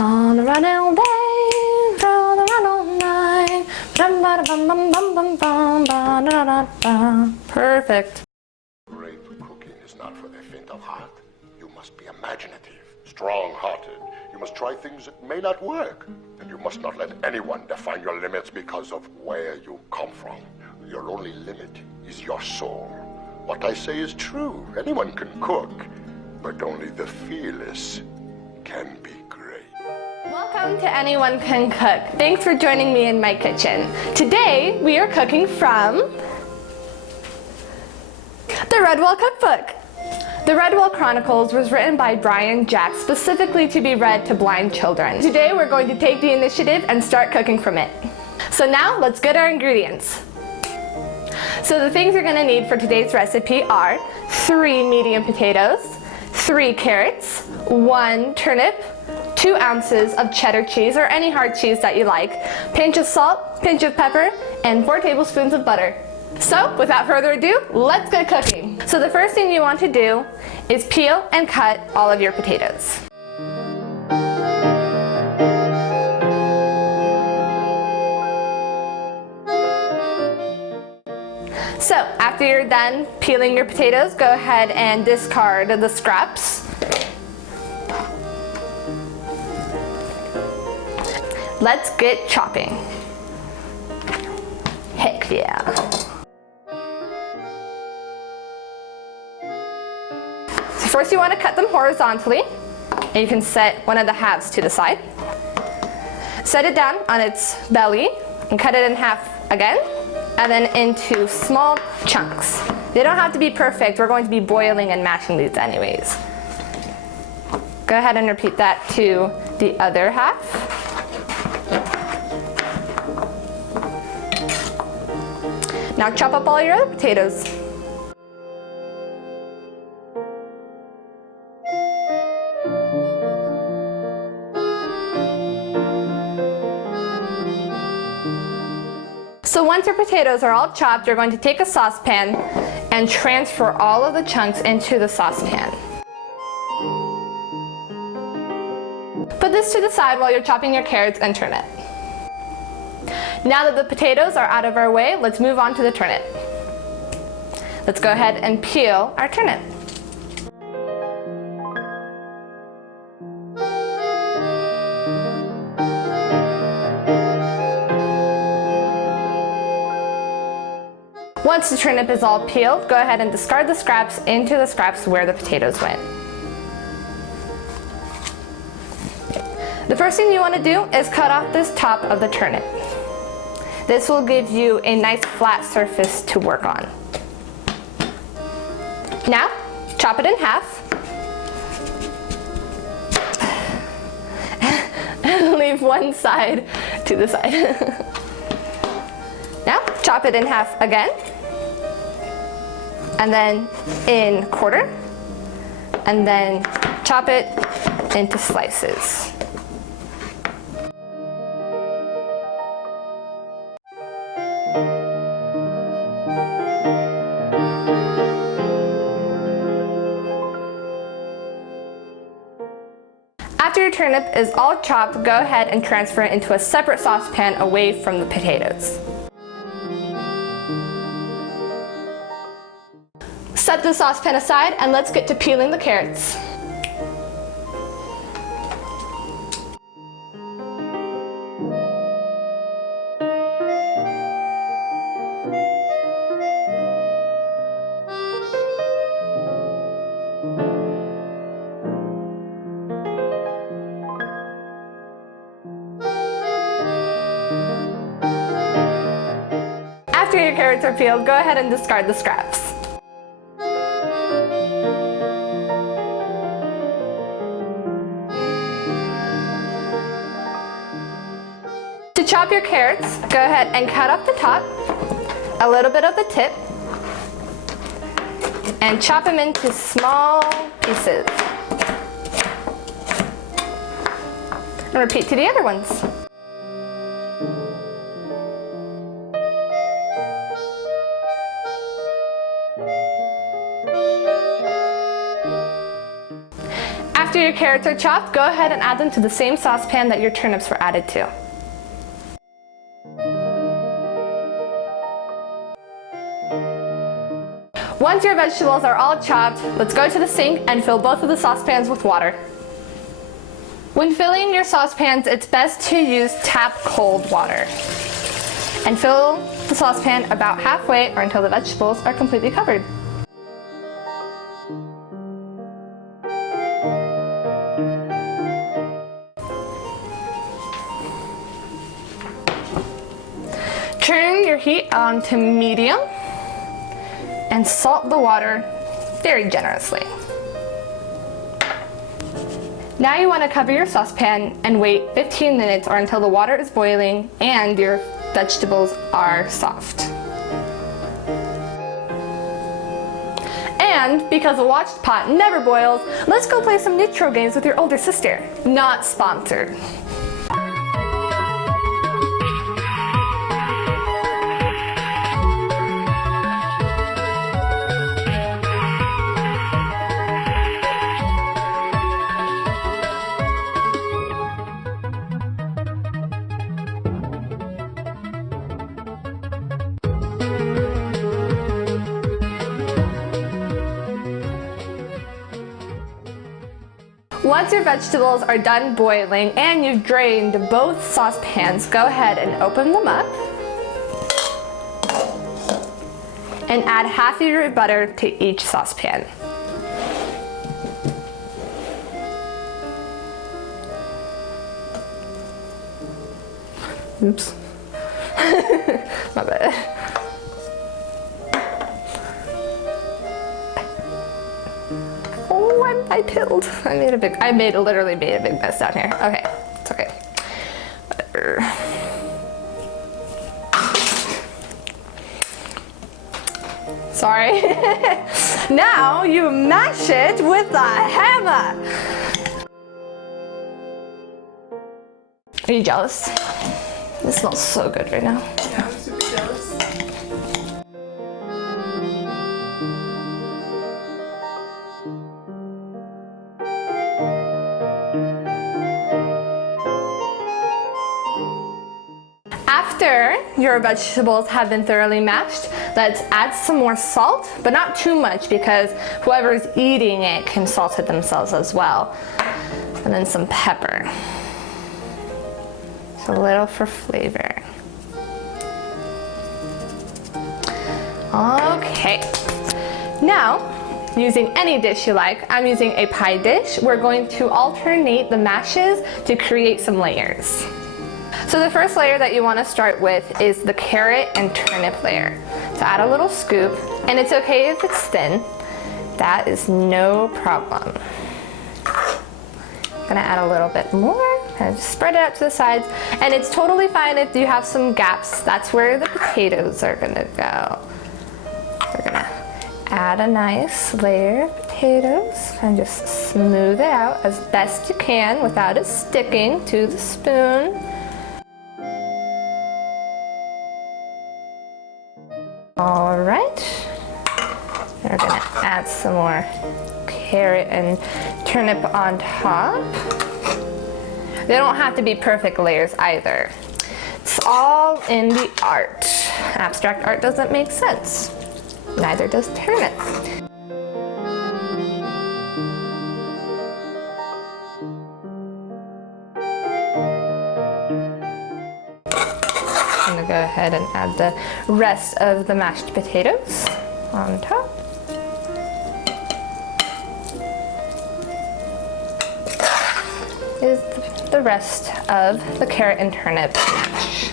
On the run all day, on the run all night. Perfect. Great cooking is not for the faint of heart. You must be imaginative, strong-hearted. You must try things that may not work. And you must not let anyone define your limits because of where you come from. Your only limit is your soul. What I say is true. Anyone can cook, but only the fearless can be great. Welcome to Anyone Can Cook. Thanks for joining me in my kitchen. Today we are cooking from the Redwall Cookbook. The Redwall Chronicles was written by Brian Jacuqes specifically to be read to blind children. Today we're going to take the initiative and start cooking from it. So now let's get our ingredients. So the things you're going to need for today's recipe are 3 medium potatoes, 3 carrots, 1 turnip, 2 ounces of cheddar cheese or any hard cheese that you like, pinch of salt, pinch of pepper, and 4 tablespoons of butter. So without further ado, let's get cooking. So the first thing you want to do is peel and cut all of your potatoes. So after you're done peeling your potatoes, go ahead and discard the scraps. Let's get chopping. Heck yeah. So first you want to cut them horizontally, and you can set one of the halves to the side. Set it down on its belly and cut it in half again, and then into small chunks. They don't have to be perfect. We're going to be boiling and mashing these anyways. Go ahead and repeat that to the other half. Now chop up all your other potatoes. So once your potatoes are all chopped, you're going to take a saucepan and transfer all of the chunks into the saucepan. Put this to the side while you're chopping your carrots and turnip. Now that the potatoes are out of our way, let's move on to the turnip. Let's go ahead and peel our turnip. Once the turnip is all peeled, go ahead and discard the scraps into the scraps where the potatoes went. The first thing you want to do is cut off this top of the turnip. This will give you a nice flat surface to work on. Now, chop it in half. And leave one side to the side. Now, chop it in half again. And then in quarter. And then chop it into slices. After your turnip is all chopped, go ahead and transfer it into a separate saucepan away from the potatoes. Set the saucepan aside and let's get to peeling the carrots. After your carrots are peeled, go ahead and discard the scraps. To chop your carrots, go ahead and cut off the top, a little bit of the tip, and chop them into small pieces. And repeat to the other ones. After your carrots are chopped, go ahead and add them to the same saucepan that your turnips were added to. Once your vegetables are all chopped, let's go to the sink and fill both of the saucepans with water. When filling your saucepans, it's best to use tap cold water. And fill the saucepan about halfway or until the vegetables are completely covered. Turn your heat on to medium and salt the water very generously. Now you want to cover your saucepan and wait 15 minutes or until the water is boiling and your vegetables are soft. And because a watched pot never boils, let's go play some Nitro games with your older sister. Not sponsored. Once your vegetables are done boiling and you've drained both saucepans, go ahead and open them up and add half of your butter to each saucepan. Oops. My bad. I pilled. I literally made a big mess down here. Okay, it's okay. Whatever. Sorry. Now you mash it with a hammer. Are you jealous? This smells so good right now. Yeah, I'm super jealous. After your vegetables have been thoroughly mashed, let's add some more salt, but not too much because whoever's eating it can salt it themselves as well. And then some pepper. Just a little for flavor. Okay. Now, using any dish you like, I'm using a pie dish. We're going to alternate the mashes to create some layers. So the first layer that you want to start with is the carrot and turnip layer. So add a little scoop, and it's okay if it's thin. That is no problem. I'm gonna add a little bit more, and just spread it out to the sides. And it's totally fine if you have some gaps. That's where the potatoes are gonna go. We're gonna add a nice layer of potatoes and just smooth it out as best you can without it sticking to the spoon. All right, we're gonna add some more carrot and turnip on top. They don't have to be perfect layers either. It's all in the art. Abstract art doesn't make sense. Neither does turnips. I'm gonna go ahead and add the rest of the mashed potatoes on top. Is the rest of the carrot and turnip mash.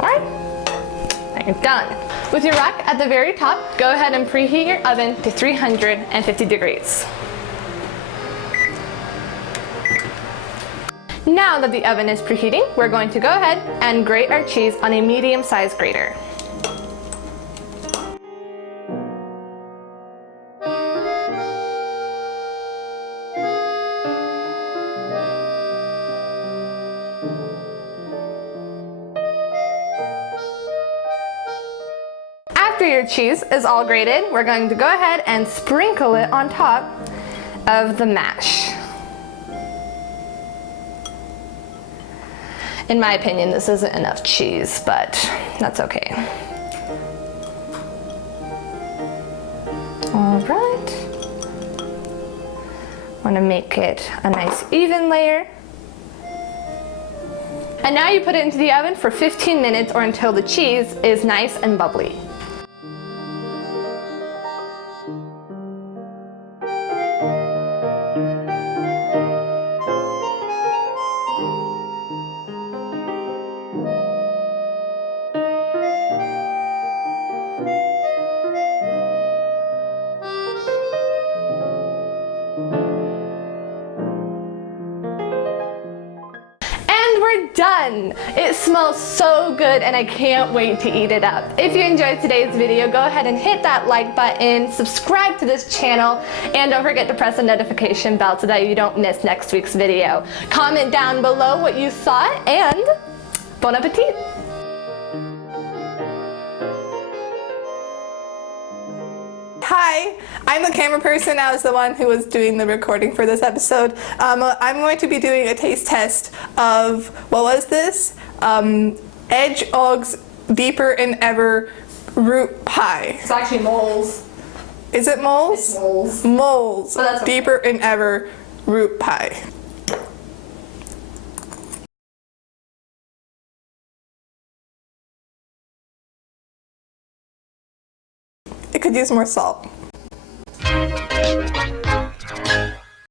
Alright, now you're done. With your rack at the very top, go ahead and preheat your oven to 350 degrees. Now that the oven is preheating, we're going to go ahead and grate our cheese on a medium-sized grater. After your cheese is all grated, we're going to go ahead and sprinkle it on top of the mash. In my opinion, this isn't enough cheese, but that's okay. All right. Want to make it a nice even layer. And now you put it into the oven for 15 minutes or until the cheese is nice and bubbly. We're done! It smells so good and I can't wait to eat it up. If you enjoyed today's video, go ahead and hit that like button, subscribe to this channel, and don't forget to press the notification bell so that you don't miss next week's video. Comment down below what you thought, and bon appetit! Hi, I'm the camera person. I was the one who was doing the recording for this episode. I'm going to be doing a taste test of, what was this? Edge Og's Deeper and Ever Root Pie. It's actually moles. Is it moles? It's moles. Moles. But that's okay. Deeper and Ever Root Pie. It could use more salt.